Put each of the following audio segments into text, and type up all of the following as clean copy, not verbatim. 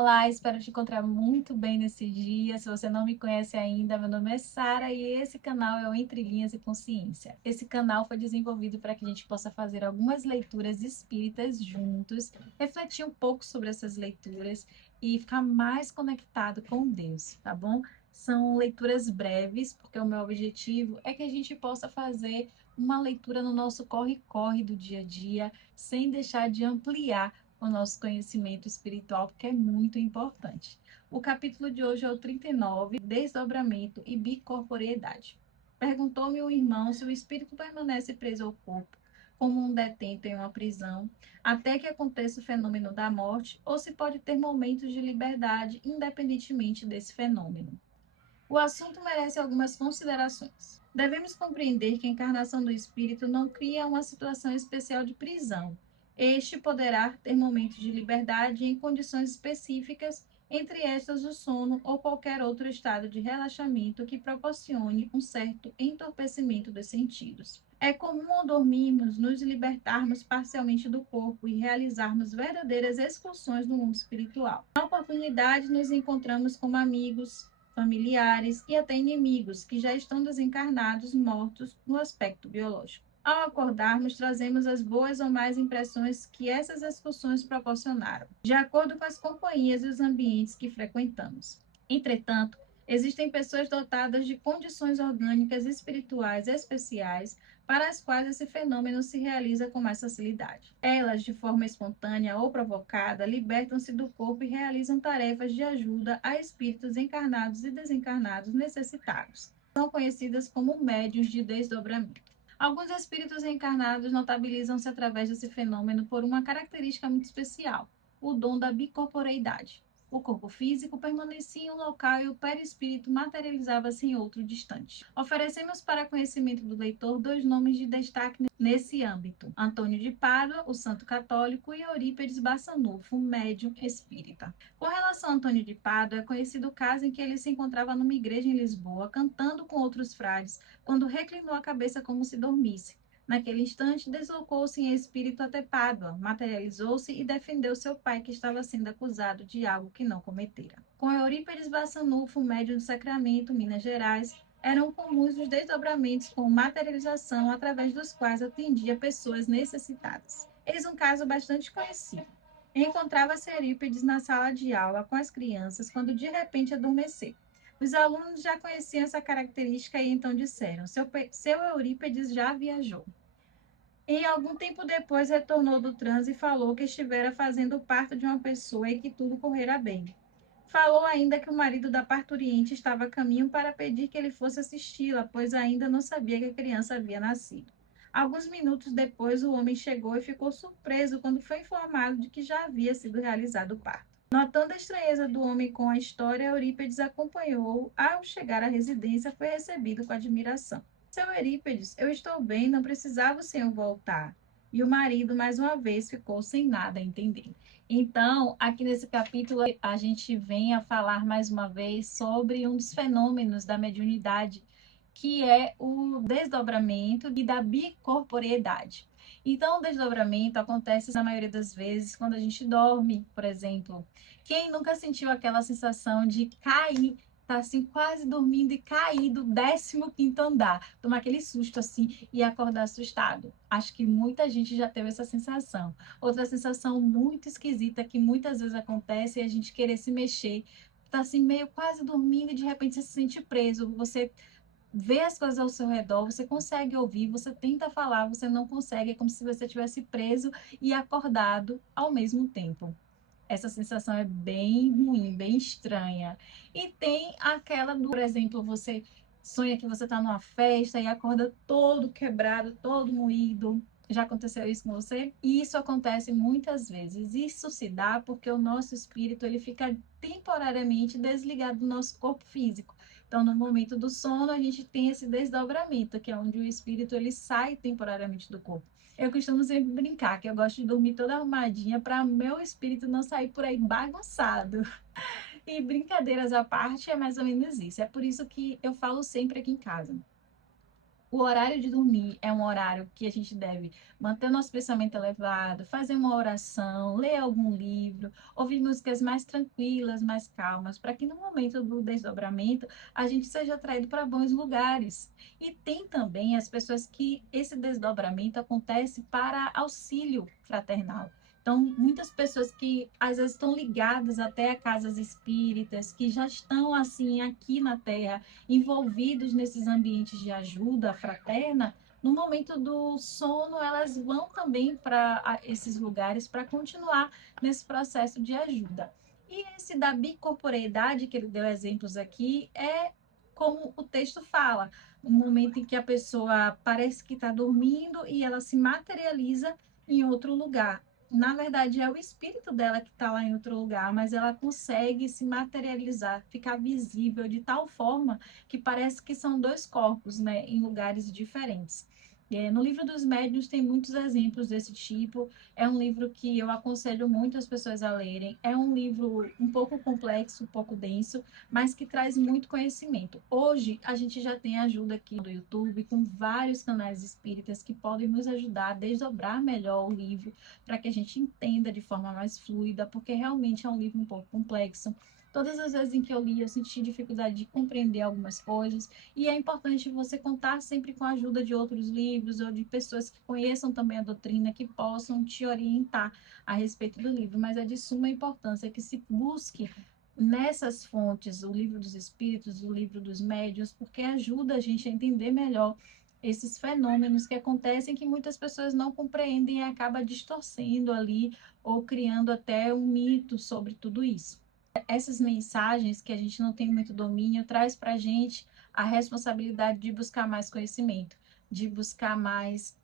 Olá, espero te encontrar muito bem nesse dia. Se você não me conhece ainda, meu nome é Sara e esse canal é o Entre Linhas e Consciência. Esse canal foi desenvolvido para que a gente possa fazer algumas leituras espíritas juntos, refletir um pouco sobre essas leituras e ficar mais conectado com Deus, tá bom? São leituras breves, porque o meu objetivo é que a gente possa fazer uma leitura no nosso corre-corre do dia a dia, sem deixar de ampliar o nosso conhecimento espiritual, porque é muito importante. O capítulo de hoje é o 39, Desdobramento e Bicorporeidade. Perguntou-me o irmão se o espírito permanece preso ao corpo, como um detento em uma prisão, até que aconteça o fenômeno da morte, ou se pode ter momentos de liberdade independentemente desse fenômeno. O assunto merece algumas considerações. Devemos compreender que a encarnação do espírito não cria uma situação especial de prisão. Este poderá ter momentos de liberdade em condições específicas, entre estas o sono ou qualquer outro estado de relaxamento que proporcione um certo entorpecimento dos sentidos. É comum ao dormirmos nos libertarmos parcialmente do corpo e realizarmos verdadeiras excursões no mundo espiritual. Na oportunidade, nos encontramos como amigos, familiares e até inimigos que já estão desencarnados, mortos no aspecto biológico. Ao acordarmos, trazemos as boas ou más impressões que essas excursões proporcionaram, de acordo com as companhias e os ambientes que frequentamos. Entretanto, existem pessoas dotadas de condições orgânicas e espirituais especiais para as quais esse fenômeno se realiza com mais facilidade. Elas, de forma espontânea ou provocada, libertam-se do corpo e realizam tarefas de ajuda a espíritos encarnados e desencarnados necessitados. São conhecidas como médiuns de desdobramento. Alguns espíritos encarnados notabilizam-se através desse fenômeno por uma característica muito especial, o dom da bicorporeidade. O corpo físico permanecia em um local e o perispírito materializava-se em outro distante. Oferecemos para conhecimento do leitor dois nomes de destaque nesse âmbito: Antônio de Pádua, o santo católico, e Eurípedes Bassanufo, o médium espírita. Com relação a Antônio de Pádua, é conhecido o caso em que ele se encontrava numa igreja em Lisboa, cantando com outros frades, quando reclinou a cabeça como se dormisse. Naquele instante, deslocou-se em espírito até Pádua, materializou-se e defendeu seu pai, que estava sendo acusado de algo que não cometera. Com Eurípedes Bassanufo, médium do Sacramento, Minas Gerais, eram comuns os desdobramentos com materialização através dos quais atendia pessoas necessitadas. Eis um caso bastante conhecido. Encontrava-se Eurípedes na sala de aula com as crianças quando de repente adormeceu. Os alunos já conheciam essa característica e então disseram: seu Eurípedes já viajou. E algum tempo depois retornou do transe e falou que estivera fazendo o parto de uma pessoa e que tudo correra bem. Falou ainda que o marido da parturiente estava a caminho para pedir que ele fosse assisti-la, pois ainda não sabia que a criança havia nascido. Alguns minutos depois, o homem chegou e ficou surpreso quando foi informado de que já havia sido realizado o parto. Notando a estranheza do homem com a história, Eurípedes acompanhou-o. Ao chegar à residência, foi recebido com admiração. Seu Eurípedes, eu estou bem, não precisava o senhor voltar. E o marido, mais uma vez, ficou sem nada a entender. Então, aqui nesse capítulo, a gente vem a falar mais uma vez sobre um dos fenômenos da mediunidade, que é o desdobramento e da bicorporeidade. Então, o desdobramento acontece na maioria das vezes quando a gente dorme, por exemplo. Quem nunca sentiu aquela sensação de cair, tá assim quase dormindo e cair do 15º andar, tomar aquele susto assim e acordar assustado? Acho que muita gente já teve essa sensação. Outra sensação muito esquisita que muitas vezes acontece é a gente querer se mexer, tá assim meio quase dormindo e de repente você se sente preso, você vê as coisas ao seu redor, você consegue ouvir, você tenta falar, você não consegue, é como se você estivesse preso e acordado ao mesmo tempo. Essa sensação é bem ruim, bem estranha. E tem aquela do, por exemplo, você sonha que você está numa festa e acorda todo quebrado, todo moído. Já aconteceu isso com você? E isso acontece muitas vezes. Isso se dá porque o nosso espírito ele fica temporariamente desligado do nosso corpo físico. Então, no momento do sono, a gente tem esse desdobramento, que é onde o espírito ele sai temporariamente do corpo. Eu costumo sempre brincar que eu gosto de dormir toda arrumadinha para meu espírito não sair por aí bagunçado. E brincadeiras à parte, é mais ou menos isso. É por isso que eu falo sempre aqui em casa. O horário de dormir é um horário que a gente deve manter nosso pensamento elevado, fazer uma oração, ler algum livro, ouvir músicas mais tranquilas, mais calmas, para que no momento do desdobramento a gente seja atraído para bons lugares. E tem também as pessoas que esse desdobramento acontece para auxílio fraternal. Então, muitas pessoas que às vezes estão ligadas até a casas espíritas, que já estão assim aqui na Terra, envolvidos nesses ambientes de ajuda fraterna, no momento do sono, elas vão também para esses lugares para continuar nesse processo de ajuda. E esse da bicorporeidade, que ele deu exemplos aqui, é como o texto fala, no momento em que a pessoa parece que está dormindo e ela se materializa em outro lugar. Na verdade, é o espírito dela que está lá em outro lugar, mas ela consegue se materializar, ficar visível de tal forma que parece que são dois corpos, né, em lugares diferentes. No livro dos médiuns tem muitos exemplos desse tipo. É um livro que eu aconselho muito as pessoas a lerem. É um livro um pouco complexo, um pouco denso, mas que traz muito conhecimento. Hoje a gente já tem ajuda aqui do YouTube com vários canais espíritas que podem nos ajudar a desdobrar melhor o livro para que a gente entenda de forma mais fluida, porque realmente é um livro um pouco complexo. Todas as vezes em que eu li, eu senti dificuldade de compreender algumas coisas, e é importante você contar sempre com a ajuda de outros livros ou de pessoas que conheçam também a doutrina, que possam te orientar a respeito do livro. Mas é de suma importância que se busque nessas fontes, o livro dos espíritos, o livro dos médiuns, porque ajuda a gente a entender melhor esses fenômenos que acontecem que muitas pessoas não compreendem e acaba distorcendo ali ou criando até um mito sobre tudo isso. Essas mensagens que a gente não tem muito domínio traz para a gente a responsabilidade de buscar mais conhecimento, de buscar mais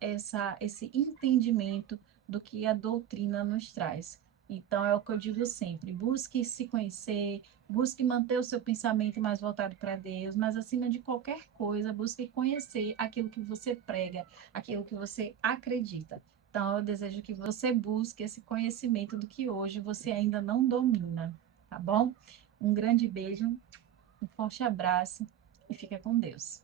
esse entendimento do que a doutrina nos traz. Então, é o que eu digo sempre: busque se conhecer, busque manter o seu pensamento mais voltado para Deus, mas acima de qualquer coisa, busque conhecer aquilo que você prega, aquilo que você acredita. Então, eu desejo que você busque esse conhecimento do que hoje você ainda não domina, tá bom? Um grande beijo, um forte abraço e fica com Deus.